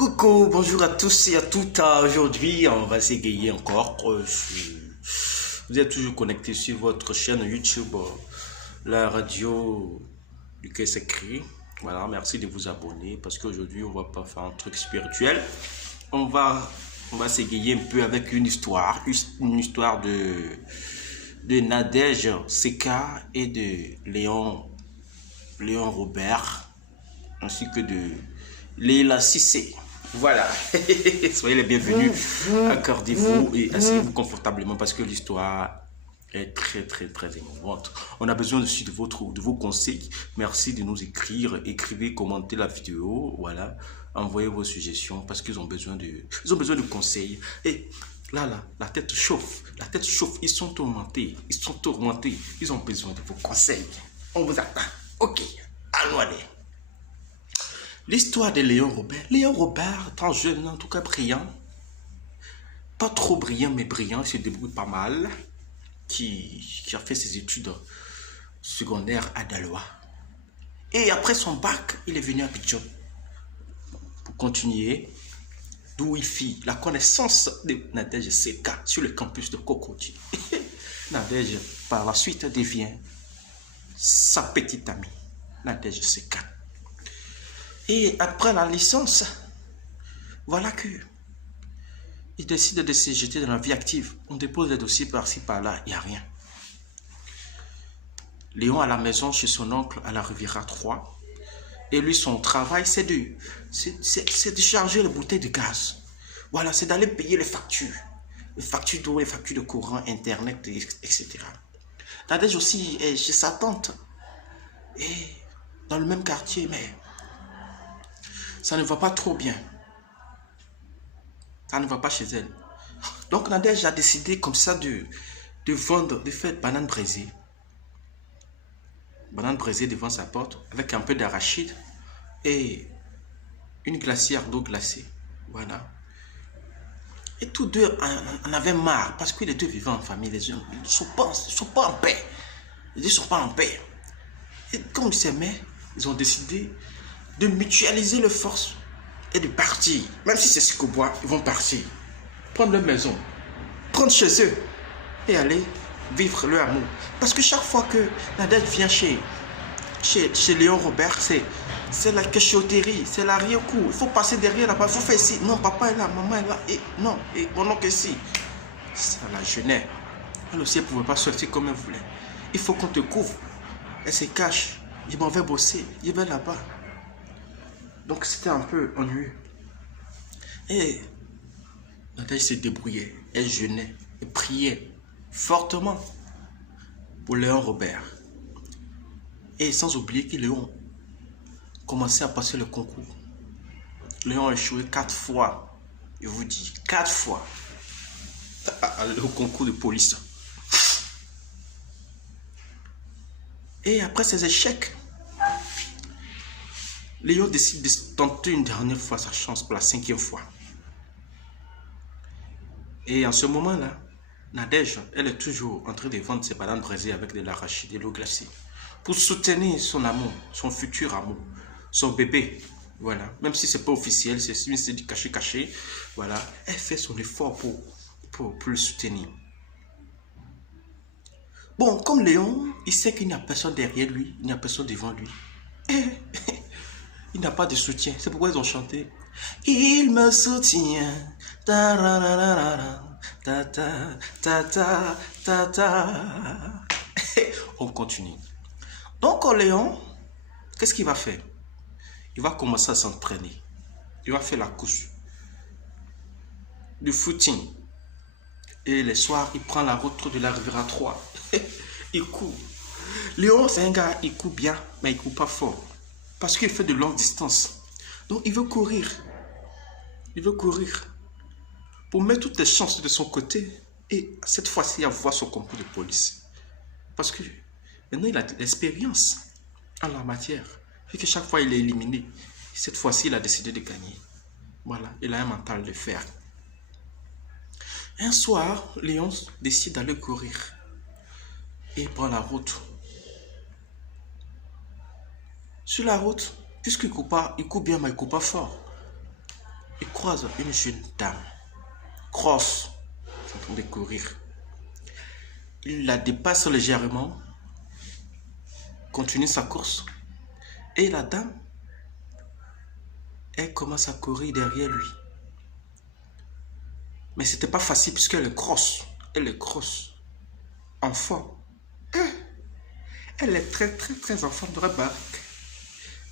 Coucou, bonjour à tous et à toutes. Aujourd'hui, on va s'égayer encore. Vous êtes toujours connectés sur votre chaîne YouTube, la radio du Quai Secret. Voilà, merci de vous abonner parce qu'aujourd'hui, on va pas faire un truc spirituel. On va s'égayer un peu avec une histoire de Nadège Seka et de Léon Robert, ainsi que de Leila Cissé. Voilà, soyez les bienvenus, accordez-vous et asseyez-vous confortablement parce que l'histoire est très émouvante. On a besoin aussi de vos conseils. Merci de nous écrire, écrivez, commentez la vidéo, voilà, envoyez vos suggestions parce qu'ils ont besoin de conseils. Et là, la tête chauffe, ils sont tourmentés, ils ont besoin de vos conseils. On vous attend, ok, allons-y. L'histoire de Léon Robert. Léon Robert, étant jeune, en tout cas brillant, pas trop brillant, mais brillant, il se débrouille pas mal, qui a fait ses études secondaires à Daloa. Et après son bac, il est venu à Abidjan pour continuer, d'où il fit la connaissance de Nadège Seka sur le campus de Cocody. Nadège, par la suite, devient sa petite amie, Nadège Seka. Et après la licence, voilà que il décide de se jeter dans la vie active. On dépose les dossiers par-ci, par-là, il n'y a rien. Léon à la maison chez son oncle à la Riviera 3. Et lui, son travail, c'est de charger les bouteilles de gaz. Voilà, c'est d'aller payer les factures. Les factures d'eau, les factures de courant, internet, etc. Nadège aussi est chez sa tante. Et dans le même quartier, mais ça ne va pas trop bien. Ça ne va pas chez elle. Donc Nadège a décidé comme ça de vendre, de faire banane braisée. Banane braisée devant sa porte avec un peu d'arachide et une glacière d'eau glacée. Voilà. Et tous deux en avaient marre parce que les deux vivaient en famille. Les hommes ne sont pas en paix. Les deux ne sont pas en paix. Et comme ils s'aimaient, ils ont décidé de mutualiser leurs forces et de partir. Même si c'est ce qu'on boit, ils vont partir. Prendre leur maison, prendre chez eux et aller vivre leur amour. Parce que chaque fois que Nadège vient chez Léon Robert, c'est la cachotterie, c'est l'arrière-cour. Il faut passer derrière là-bas, il faut faire ici. Non, papa est là, maman est là. Et non, et mon oncle ici. Ça la gênait. Elle aussi, elle ne pouvait pas sortir comme elle voulait. Il faut qu'on te couvre. Elle se cache. Il m'en va bosser. Il va là-bas. Donc c'était un peu ennuyeux. Et Nadège se débrouillait, elle jeûnait, elle priait fortement pour Léon Robert. Et sans oublier que Léon commençait à passer le concours. Léon a échoué 4 fois. Je vous dis, 4 fois. Au concours de police. Et après ces échecs, Léon décide de tenter une dernière fois sa chance pour la 5e fois. Et en ce moment-là, Nadège, elle est toujours en train de vendre ses bananes braisées avec de l'arachide et de l'eau glacée pour soutenir son amour, son futur amour, son bébé. Voilà. Même si ce n'est pas officiel, c'est du caché-caché. Voilà. Elle fait son effort pour le soutenir. Bon, comme Léon, il sait qu'il n'y a personne derrière lui, il n'y a personne devant lui. Il n'a pas de soutien. C'est pourquoi ils ont chanté. Il me soutient. Ta ra ra ra ra ta ta ta ta ta ta. On continue. Donc Léon, qu'est-ce qu'il va faire? Il va commencer à s'entraîner. Il va faire la course. Du footing. Et les soirs, il prend la route de la Riviera 3. Il court. Léon, c'est un gars, il court bien, mais il ne court pas fort. Parce qu'il fait de longues distances. Donc, il veut courir. Il veut courir. Pour mettre toutes les chances de son côté. Et cette fois-ci, avoir son concours de police. Parce que maintenant, il a de l'expérience en la matière. Vu que chaque fois, il est éliminé. Cette fois-ci, il a décidé de gagner. Voilà, il a un mental de fer. Un soir, Léon décide d'aller courir. Et il prend la route. Sur la route, puisqu'il ne court pas, il court bien, mais il ne court pas fort. croise une jeune dame, grosse, en train de courir. Il la dépasse légèrement, continue sa course. Et la dame, elle commence à courir derrière lui. Mais c'était pas facile puisqu'elle est grosse. Elle est grosse. Enfant. Elle est très, très, très enfant de la barrique.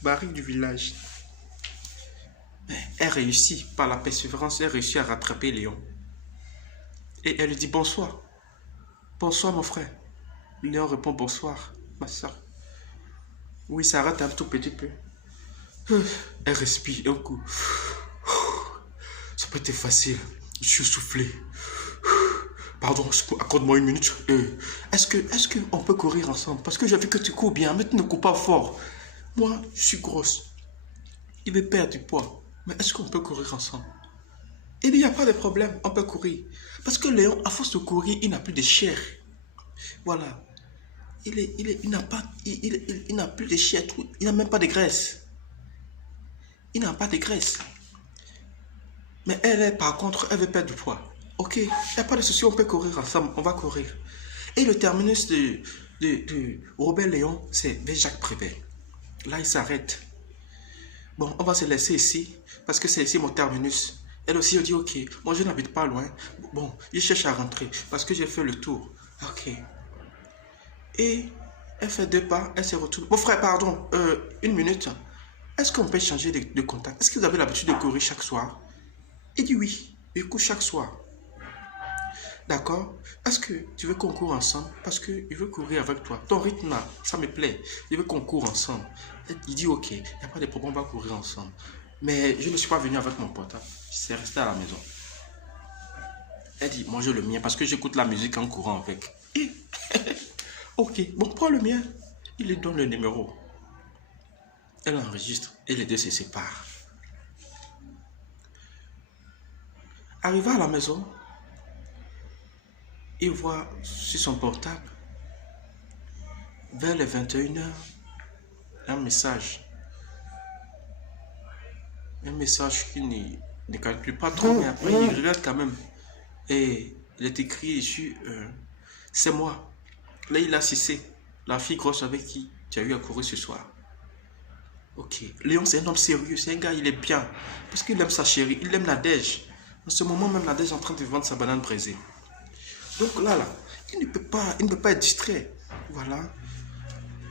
Barrique du village. Mais elle réussit, par la persévérance, elle réussit à rattraper Léon. Et elle lui dit bonsoir. Bonsoir mon frère. Léon répond bonsoir, ma soeur. Oui, ça rate un tout petit peu. Elle respire un coup. Ça peut être facile. Je suis soufflé. Pardon, accorde-moi une minute. Est-ce qu'on peut courir ensemble? Parce que j'ai vu que tu cours bien, mais tu ne cours pas fort. Moi, je suis grosse. Il veut perdre du poids. Mais est-ce qu'on peut courir ensemble? Il n'y a pas de problème, on peut courir. Parce que Léon, à force de courir, il n'a plus de chair. Voilà. Il n'a plus de chair. Il n'a même pas de graisse. Il n'a pas de graisse. Mais elle, par contre, elle veut perdre du poids. Ok, il n'y a pas de souci, on peut courir ensemble, on va courir. Et le terminus de Robert Léon, c'est vers Jacques Prévert. Là, il s'arrête. Bon, on va se laisser ici, parce que c'est ici mon terminus. Elle aussi, elle dit, ok, moi je n'habite pas loin. Bon, je cherche à rentrer, parce que j'ai fait le tour. Ok. Et elle fait 2 pas, elle se retourne. Mon frère, pardon, une minute. Est-ce qu'on peut changer de contact? Est-ce que vous avez l'habitude de courir chaque soir? Il dit oui, il court chaque soir. D'accord? Est-ce que tu veux qu'on court ensemble? Parce qu'il veut courir avec toi. Ton rythme là, ça me plaît. Il veut qu'on court ensemble. Il dit ok, il n'y a pas de problème, on va courir ensemble. Mais je ne suis pas venu avec mon portable. Je suis resté à la maison. Elle dit, moi j'ai le mien parce que j'écoute la musique en courant avec. Et, ok, bon, prends le mien. Il lui donne le numéro. Elle enregistre et les deux se séparent. Arrivé à la maison, il voit sur son portable, vers les 21h, un message. Un message qui ne calcule pas trop, mais après il regarde quand même. Et il est écrit dessus, c'est moi, Leïla Cissé, la fille grosse avec qui tu as eu à courir ce soir. Ok, Léon c'est un homme sérieux, c'est un gars, il est bien, parce qu'il aime sa chérie, il aime Nadège. En ce moment même, Nadège est en train de vendre sa banane braisée. Donc là, il ne peut pas être distrait. Voilà.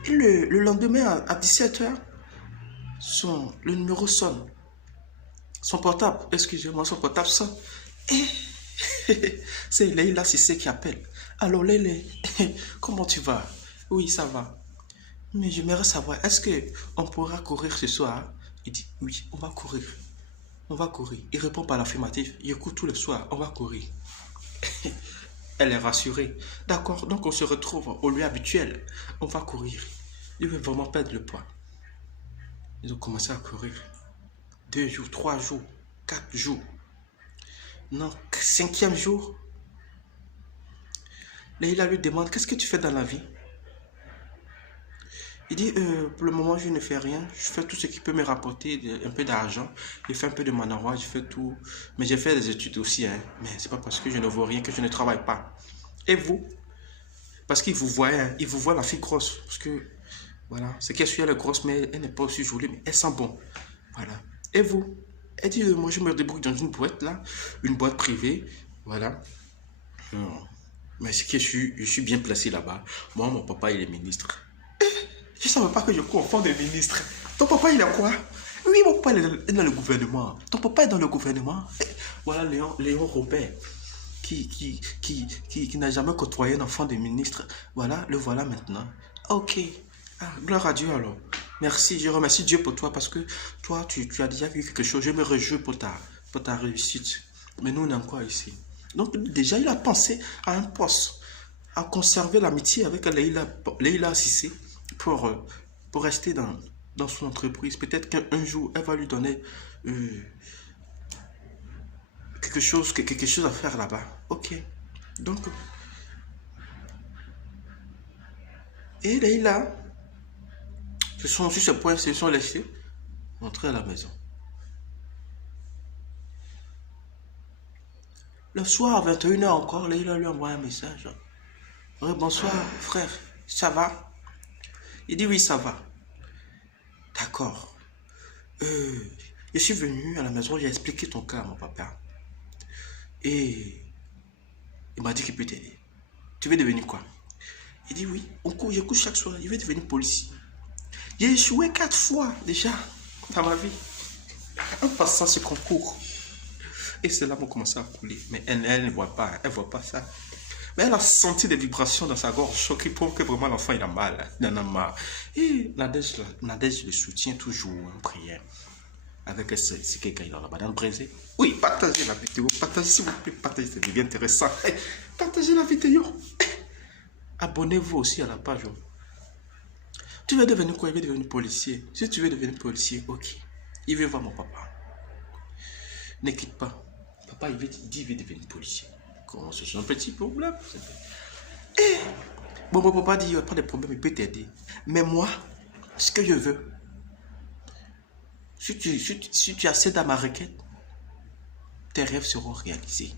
Et le lendemain, à 17h, le numéro sonne. Son portable, excusez-moi, son portable sonne. Et c'est Leïla Cissé qui appelle. Alors Léla, comment tu vas? Oui, ça va. Mais j'aimerais savoir, est-ce qu'on pourra courir ce soir? Il dit, oui, on va courir. On va courir. Il répond par l'affirmative. Il court tous les soirs, on va courir. Elle est rassurée. D'accord, donc on se retrouve au lieu habituel. On va courir. Il veut vraiment perdre le poids. Ils ont commencé à courir. 2 jours, 3 jours, 4 jours. Non, 5e jour. Leïla lui demande, qu'est-ce que tu fais dans la vie? Il dit, pour le moment, je ne fais rien. Je fais tout ce qui peut me rapporter un peu d'argent. Je fais un peu de manara, je fais tout. Mais j'ai fait des études aussi. Hein. Mais c'est pas parce que je ne vaux rien que je ne travaille pas. Et vous? Parce qu'il vous voit, hein, il vous voit la fille grosse. Parce que, voilà, c'est qu'elle suit, elle est grosse, mais elle n'est pas aussi jolie, mais elle sent bon. Voilà. Et vous? Elle dit, moi, je me débrouille dans une boîte, là. Une boîte privée. Voilà. Mais c'est que je suis bien placé là-bas. Moi, mon papa, il est ministre. Je ne savais pas que je cours au fond des ministres. Ton papa, il est quoi? Oui, mon papa, il est dans le gouvernement. Ton papa est dans le gouvernement. Voilà Léon Robert, qui n'a jamais côtoyé un enfant de ministre. Voilà, le voilà maintenant. Ok. Ah, gloire à Dieu alors. Merci, je remercie Dieu pour toi parce que toi, tu as déjà vu quelque chose. Je me réjouis pour ta réussite. Mais nous, on est encore ici. Donc, déjà, il a pensé à un poste, à conserver l'amitié avec Leïla Cissé. Pour rester dans son entreprise. Peut-être qu'un jour, elle va lui donner quelque chose à faire là-bas. Ok. Donc, et Leïla, sur ce point, se sont laissés rentrer à la maison. Le soir, à 21h encore, il a lui envoyé un message. Oui, bonsoir, frère, ça va? Il dit oui, ça va. D'accord. Je suis venu à la maison, j'ai expliqué ton cas à mon papa. Et il m'a dit qu'il peut t'aider. Tu veux devenir quoi? Il dit oui, je couche chaque soir, je vais devenir policier. J'ai échoué 4 fois déjà dans ma vie en passant ce concours. Et cela m'a commencé à couler. Mais elle ne voit pas, elle ne voit pas ça. Mais elle a senti des vibrations dans sa gorge qui prouvent que vraiment l'enfant il a mal, il en a marre. Et Nadège le soutient toujours en prière. Avec ce quelqu'un dans la banane braisée. Oui, partagez la vidéo, partagez s'il vous plaît, partagez, c'est bien intéressant. Partagez la vidéo. Abonnez-vous aussi à la page. Tu veux devenir quoi? Il veut devenir policier. Si tu veux devenir policier, ok. Il veut voir mon papa. Ne quitte pas. Papa, il dit qu'il veut devenir policier. C'est un petit problème. Bon, mon papa dit, il n'y a pas de problème, il peut t'aider. Mais moi, ce que je veux, si tu accèdes à ma requête, tes rêves seront réalisés.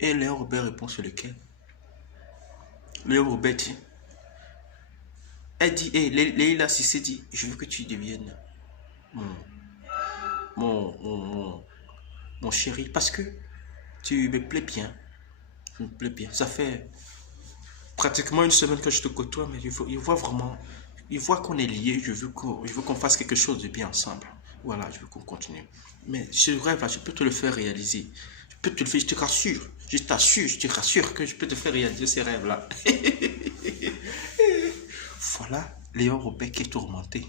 Et Léon Robert répond sur lequel? Léon Robert dit, elle dit, Leïla Cissé dit, je veux que tu deviennes mon chéri, parce que tu me plais bien. Tu me plais bien. Ça fait pratiquement une semaine que je te côtoie, mais il voit vraiment, il voit qu'on est liés. Je veux qu'on fasse quelque chose de bien ensemble. Voilà, je veux qu'on continue. Mais ce rêve-là, je peux te le faire réaliser. Je peux te le faire, je te rassure. Je t'assure, je te rassure que je peux te faire réaliser ces rêves-là. Voilà, Léon Robert qui est tourmenté.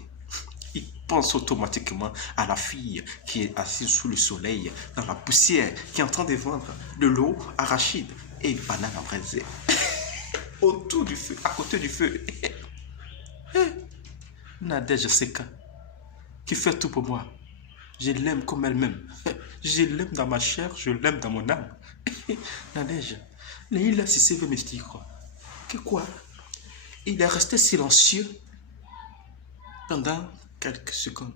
Il pense automatiquement à la fille qui est assise sous le soleil, dans la poussière, qui est en train de vendre de l'eau arachide et banane braisée. Autour du feu, à côté du feu. Nadège Seka, qui fait tout pour moi. Je l'aime comme elle-même. Je l'aime dans ma chair, je l'aime dans mon âme. Nadège, Leïla Cissé veut me dire quoi? Que quoi? Il est resté silencieux pendant quelques secondes.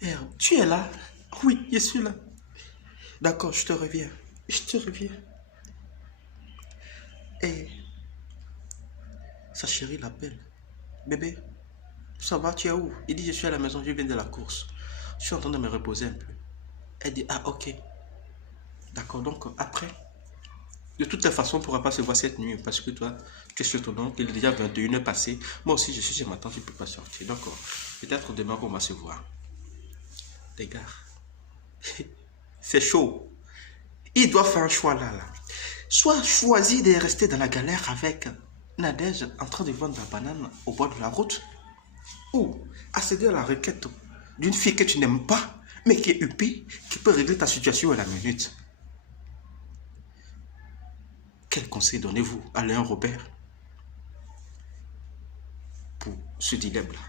Et, tu es là? Oui, je suis là. D'accord, je te reviens. Je te reviens. Et sa chérie l'appelle. Bébé, ça va, tu es où? Il dit, je suis à la maison, je viens de la course. Je suis en train de me reposer un peu. Elle dit, ah ok. D'accord, donc après, de toutes les façons, on ne pourra pas se voir cette nuit parce que toi, tu es sur ton oncle, il est déjà 21h passé. Moi aussi, je suis chez ma tante, je ne peux pas sortir. Donc, peut-être demain, on va se voir. Les gars, c'est chaud. Il doit faire un choix là. Soit choisir de rester dans la galère avec Nadège en train de vendre la banane au bord de la route, ou accéder à la requête d'une fille que tu n'aimes pas, mais qui est huppée, qui peut régler ta situation à la minute. Quel conseil donnez-vous à Léon Robert pour ce dilemme-là?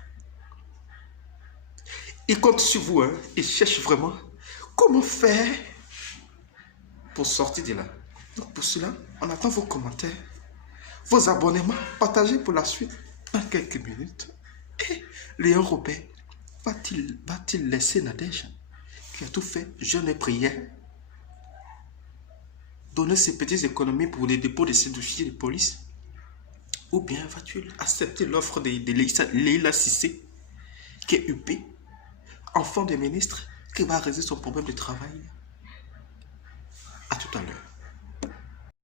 Il compte sur vous, hein? Il cherche vraiment comment faire pour sortir de là. Donc pour cela, on attend vos commentaires, vos abonnements, partagez pour la suite dans quelques minutes. Et Léon Robert va-t-il laisser Nadège qui a tout fait, jeûne et prière, donner ses petites économies pour les dépôts de ses dossiers de police? Ou bien va-t-il accepter l'offre de Leïla Cissé, qui est huppée, enfant de ministre, qui va résoudre son problème de travail? À tout à l'heure.